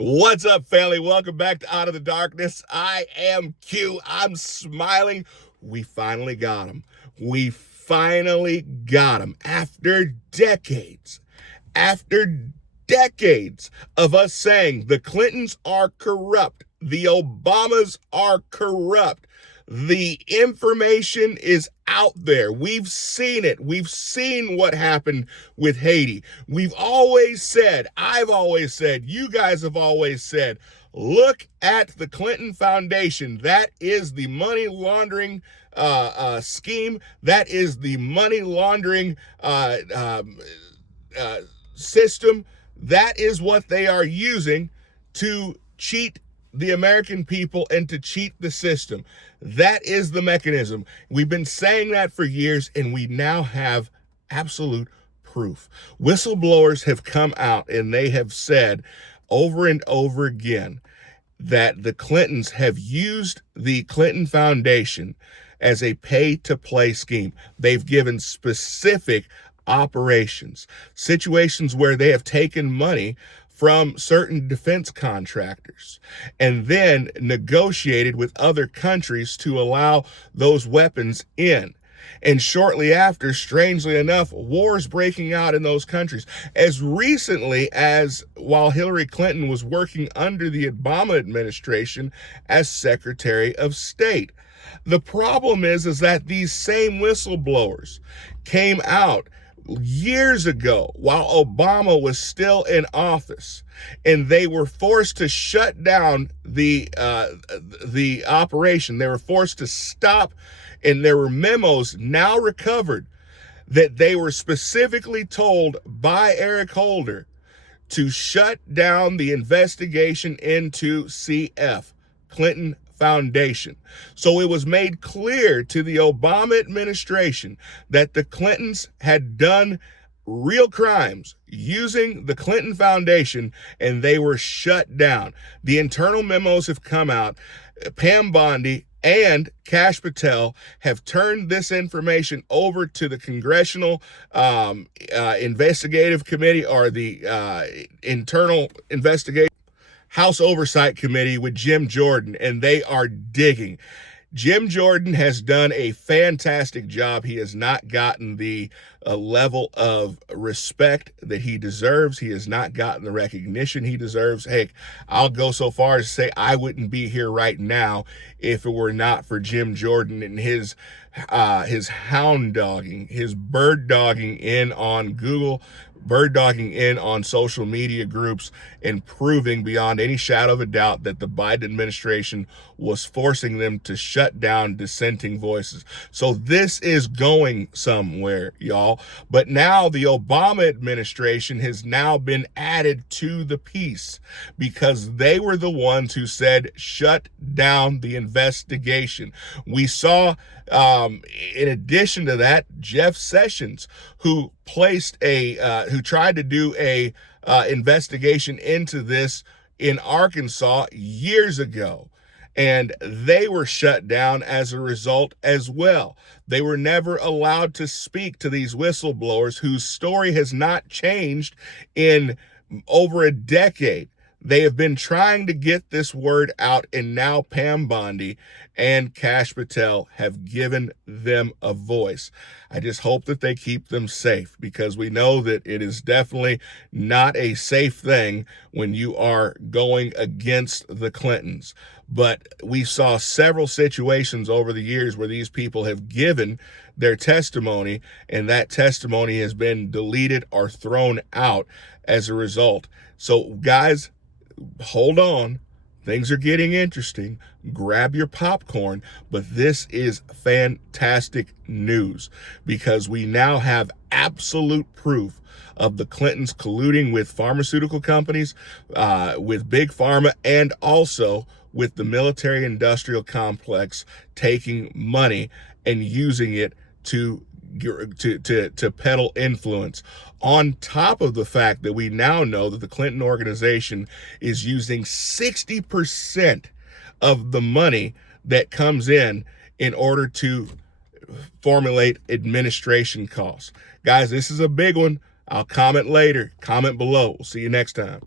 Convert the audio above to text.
What's up, family? Welcome back to Out of the Darkness. I am Q. I'm smiling. We finally got him. We finally got him after decades of us saying the Clintons are corrupt, the Obamas are corrupt. The information is out there. We've seen it. We've seen what happened with Haiti. I've always said, you guys have always said, look at the Clinton Foundation. That is the money laundering scheme. That is the money laundering system. That is what they are using to cheat the American people and to cheat the system. That is the mechanism. We've been saying that for years, and we now have absolute proof. Whistleblowers have come out and they have said over and over again that the Clintons have used the Clinton Foundation as a pay-to-play scheme. They've given specific operations, situations where they have taken money from certain defense contractors and then negotiated with other countries to allow those weapons in. And shortly after, strangely enough, wars breaking out in those countries. As recently as while Hillary Clinton was working under the Obama administration as Secretary of State. The problem is that these same whistleblowers came out years ago while Obama was still in office, and they were forced to shut down the operation. They were forced to stop, and there were memos now recovered that they were specifically told by Eric Holder to shut down the investigation into CF, Clinton Foundation. So it was made clear to the Obama administration that the Clintons had done real crimes using the Clinton Foundation, and they were shut down. The internal memos have come out. Pam Bondi and Kash Patel have turned this information over to the Congressional Investigative Committee, or the Internal Investigation House Oversight Committee with Jim Jordan, and they are digging. Jim Jordan has done a fantastic job. He has not gotten the level of respect that he deserves. He has not gotten the recognition he deserves. Heck, I'll go so far as to say I wouldn't be here right now if it were not for Jim Jordan and his hound dogging, his bird dogging in on Google, bird dogging in on social media groups, and proving beyond any shadow of a doubt that the Biden administration was forcing them to shut down dissenting voices. So this is going somewhere, y'all. But now the Obama administration has now been added to the piece because they were the ones who said, shut down the investigation. We saw, in addition to that, Jeff Sessions, who tried to do a investigation into this in Arkansas years ago, and they were shut down as a result as well. They were never allowed to speak to these whistleblowers whose story has not changed in over a decade. They have been trying to get this word out, and now Pam Bondi and Kash Patel have given them a voice. I just hope that they keep them safe, because we know that it is definitely not a safe thing when you are going against the Clintons. But we saw several situations over the years where these people have given their testimony, and that testimony has been deleted or thrown out as a result. So, guys, hold on. Things are getting interesting. Grab your popcorn. But this is fantastic news, because we now have absolute proof of the Clintons colluding with pharmaceutical companies, with Big Pharma, and also with the military-industrial complex, taking money and using it to peddle influence, on top of the fact that we now know that the Clinton organization is using 60% of the money that comes in order to formulate administration costs. Guys, this is a big one. I'll comment later. Comment below. We'll see you next time.